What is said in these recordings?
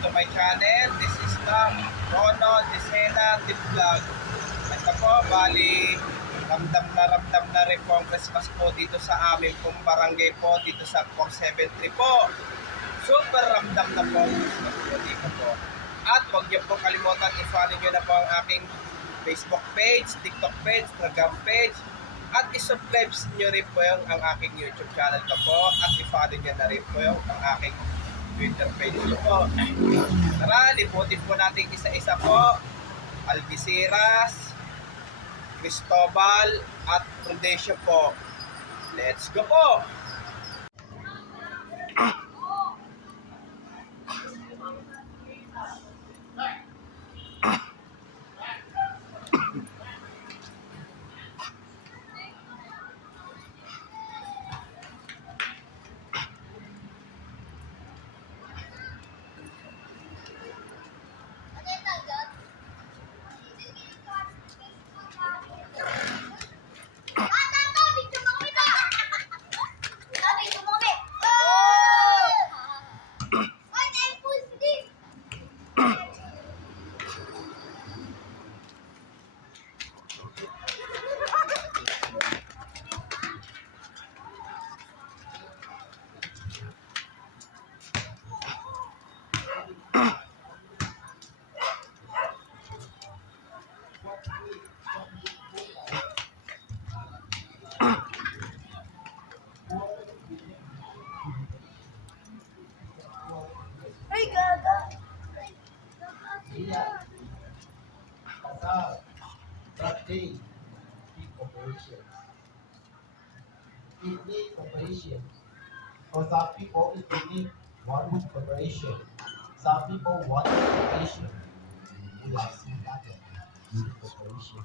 to my channel. This is the Rono Disena Tip Vlog. Ito po, bali, ramdam na rin po ang Christmas po dito sa amin pong barangay po, dito sa 473 po. Super ramdam na po ang Christmas po dito po. At huwag niyo po kalimutan, i-follow niyo na po ang aking Facebook page, TikTok page, Instagram page, at i-subscribe niyo rin po yung ang aking YouTube channel ko po, at i-follow niyo na rin po yung ang aking Twitter page ko po. Tara, liputin po natin isa-isa po. Algeciras, Cristobal, at Foundation po. Let's go po! Birthday, big operations. It needs operation. For some people, it will need 1 week operation. Some people want operation. We like see that big operation.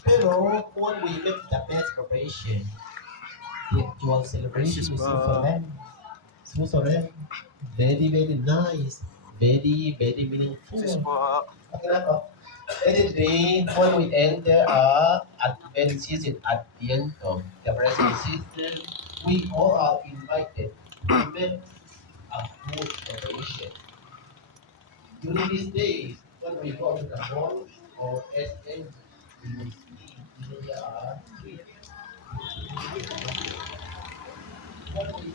Pero when we make the best preparation, the actual celebration is for them. So for them, very nice, very meaningful. And then when we enter advanced season at the end of the present season, we all are invited to make a food preparation. During these days, when we go to the mall or SM, we will see the street. When we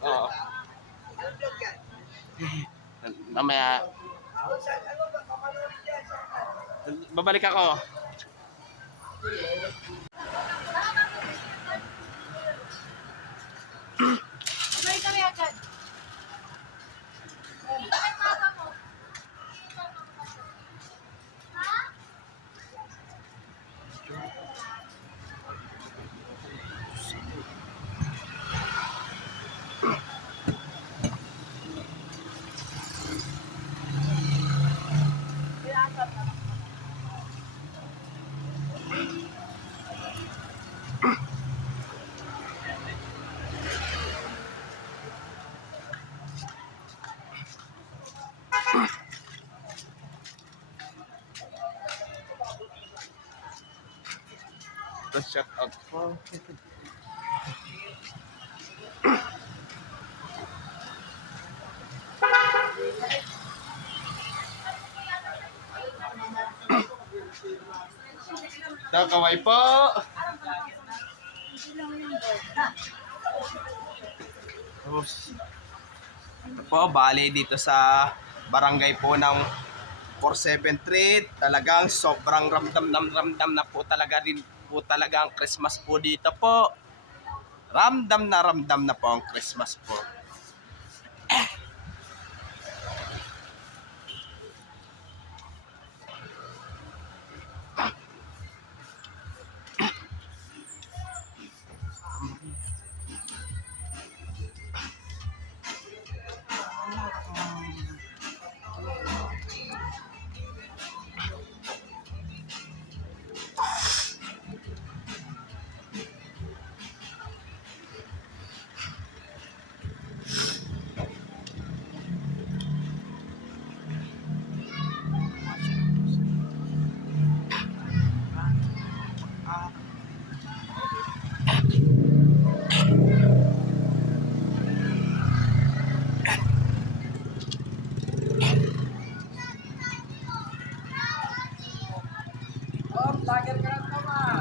Oo. Mamaya, babalik ako. Balik kami agad. Bakit mama mo? Ha? Shout out po. Kaway po. Ito po, bali dito sa barangay po ng 473, talagang sobrang ramdam na po talaga rin po talaga ang Christmas po dito po. Ramdam na po ang Christmas po.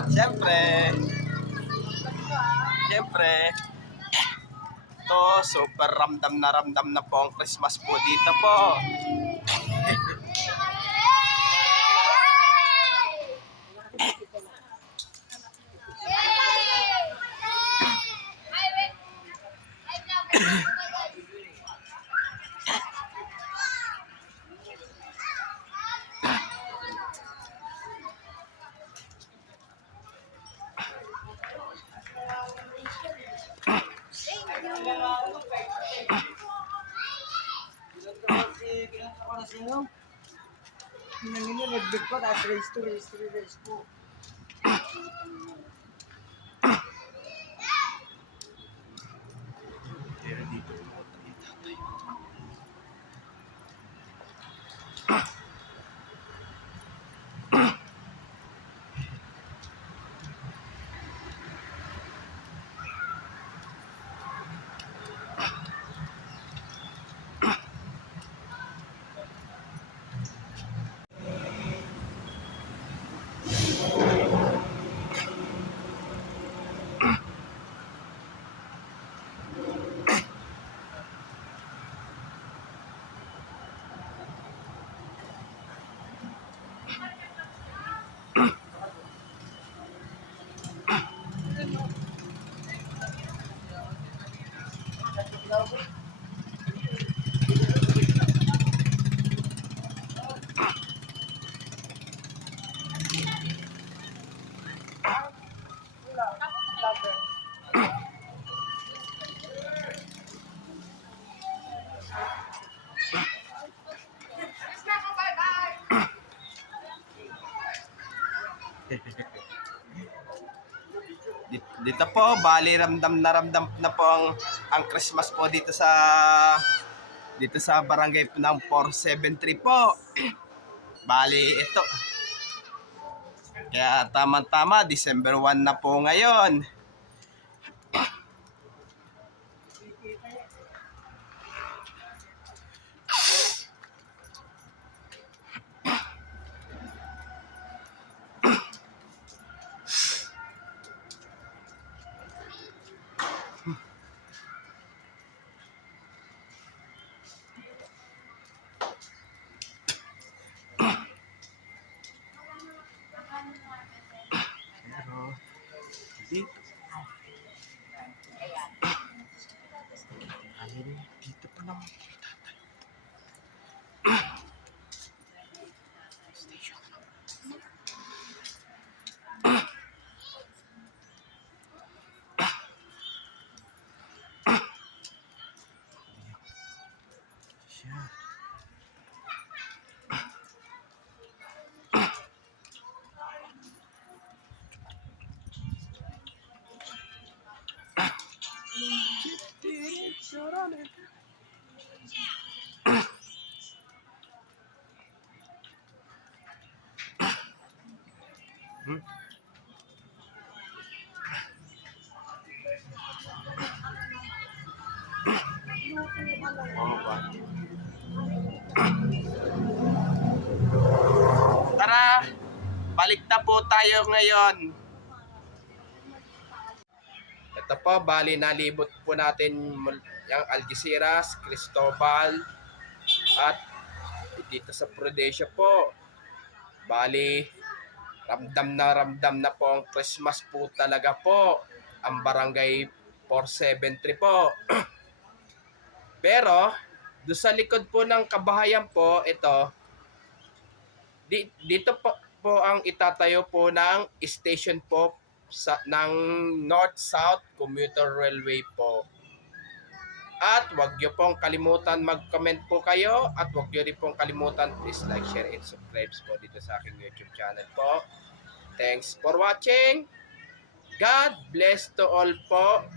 Siyempre. Siyempre. Ito, super ramdam na po ang Christmas po dito po. Dito po, bali ramdam na po ang Christmas po dito sa barangay ng 473 po. Bali ito. Kaya tama-tama, December 1 na po ngayon. Dito. Dito pa naman. Station. Siya. Tara, balik na po tayo ngayon. Ito po, bali nalibot po natin yung Algeciras, Cristobal, at dito sa Prudencia po. Bali, ramdam na po ang Christmas po talaga po. Ang barangay 473 po. Pero, doon sa likod po ng kabahayan po, ito, dito po ang itatayo po ng station po ng North-South Commuter Railway po. At wag niyo pong kalimutan mag-comment po kayo at wag niyo rin pong kalimutan please like, share, and subscribe po dito sa aking YouTube channel po. Thanks for watching. God bless to all po.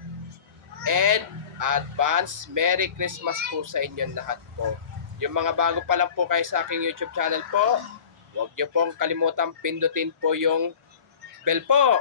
And advance Merry Christmas po sa inyong lahat po. Yung mga bago pa lang po kayo sa aking YouTube channel po, huwag niyo pong kalimutan pindutin po yung bell po.